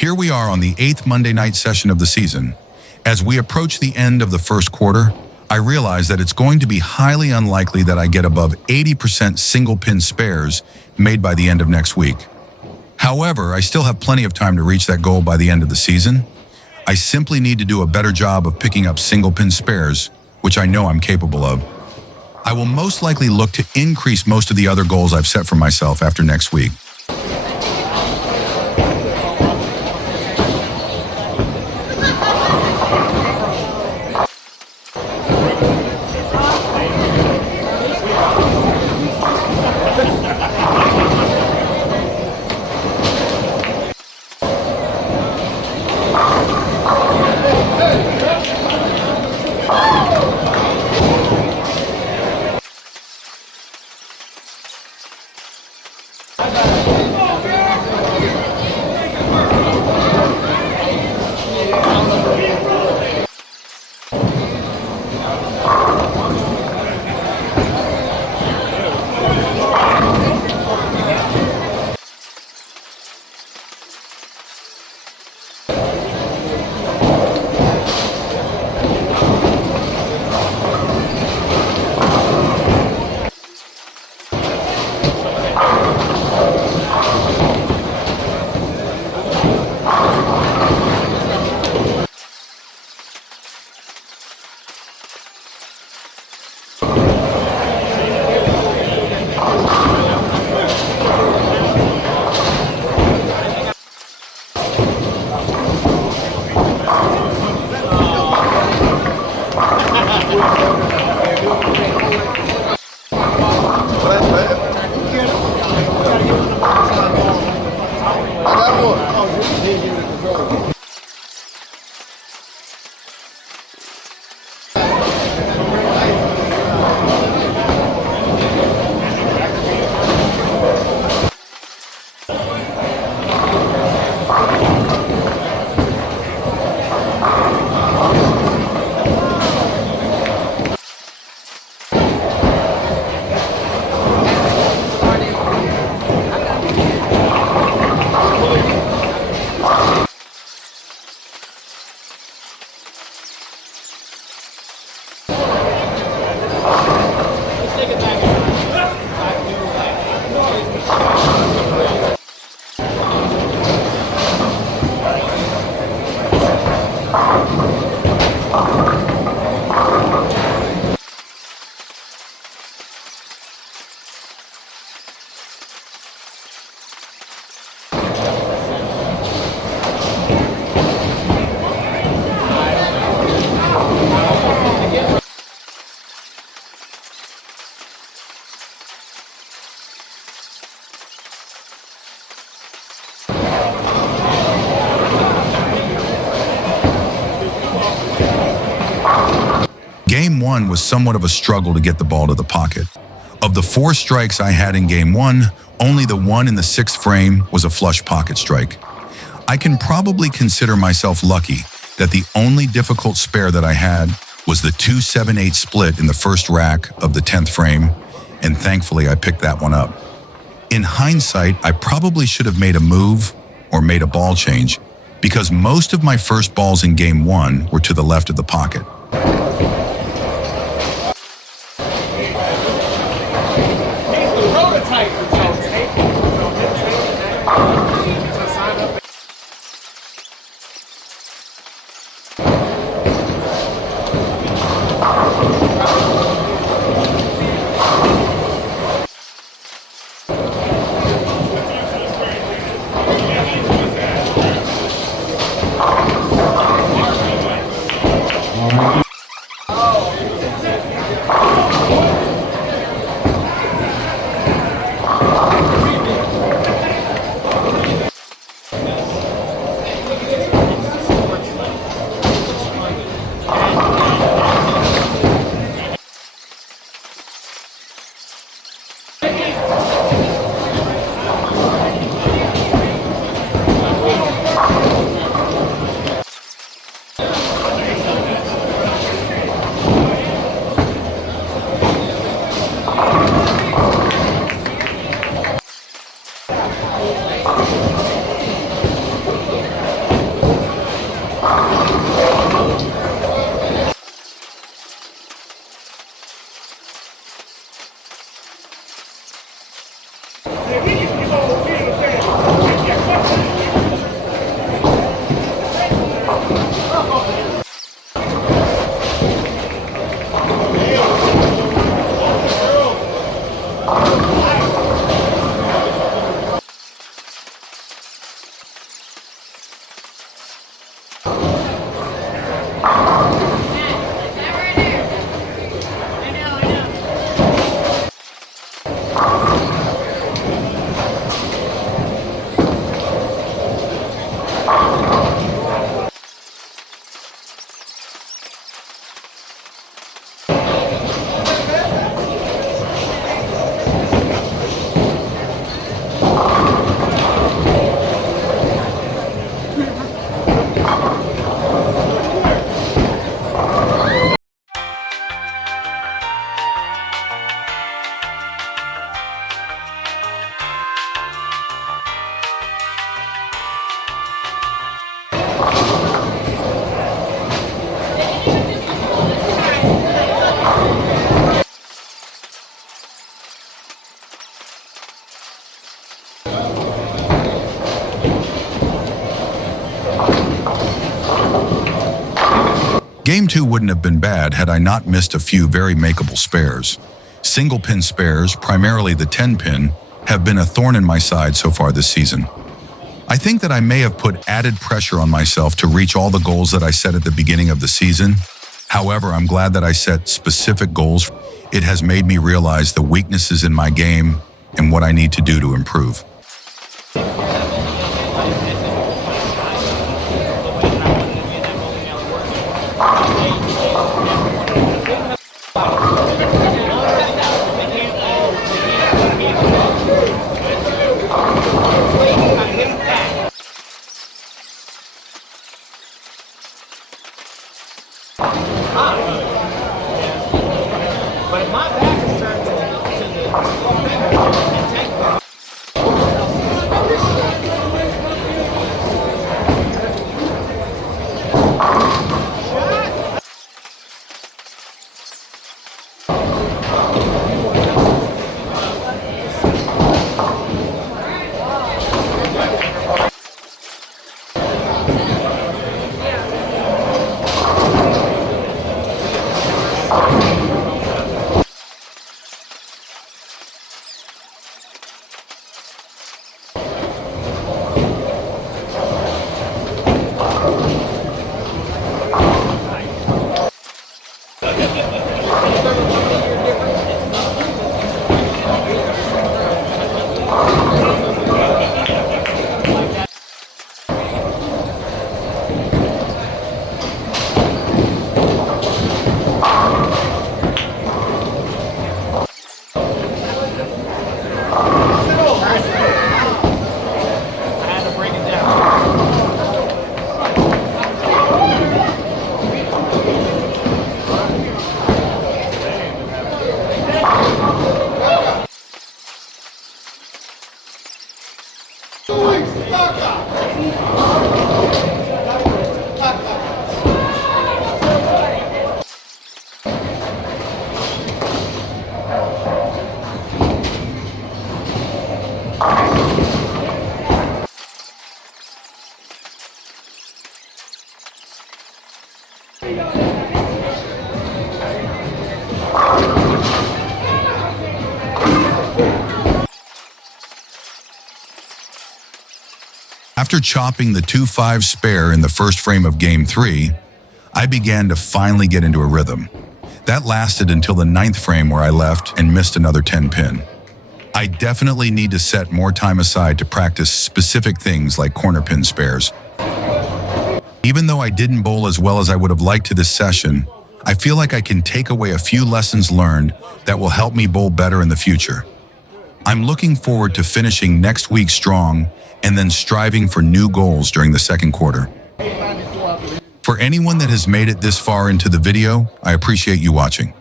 Here we are on the 8th Monday night session of the season. As we approach the end of the first quarter, I realize that it's going to be highly unlikely that I get above 80% single pin spares made by the end of next week. However, I still have plenty of time to reach that goal by the end of the season. I simply need to do a better job of picking up single pin spares, which I know I'm capable of. I will most likely look to increase most of the other goals I've set for myself after next week. Game 1 was somewhat of a struggle to get the ball to the pocket. Of the 4 strikes I had in Game 1, only the one in the 6th frame was a flush pocket strike. I can probably consider myself lucky that the only difficult spare that I had was the 2-7-8 split in the first rack of the 10th frame, and thankfully I picked that one up. In hindsight, I probably should have made a move or made a ball change, because most of my first balls in Game 1 were to the left of the pocket. Game 2 wouldn't have been bad had I not missed a few very makeable spares. Single pin spares, primarily the 10 pin, have been a thorn in my side so far this season. I think that I may have put added pressure on myself to reach all the goals that I set at the beginning of the season. However, I'm glad that I set specific goals. It has made me realize the weaknesses in my game and what I need to do to improve. But if my back is turned to After chopping the 2-5 spare in the first frame of Game 3, I began to finally get into a rhythm. That lasted until the 9th frame where I left and missed another 10 pin. I definitely need to set more time aside to practice specific things like corner pin spares. Even though I didn't bowl as well as I would have liked to this session, I feel like I can take away a few lessons learned that will help me bowl better in the future. I'm looking forward to finishing next week strong and then striving for new goals during the second quarter. For anyone that has made it this far into the video, I appreciate you watching.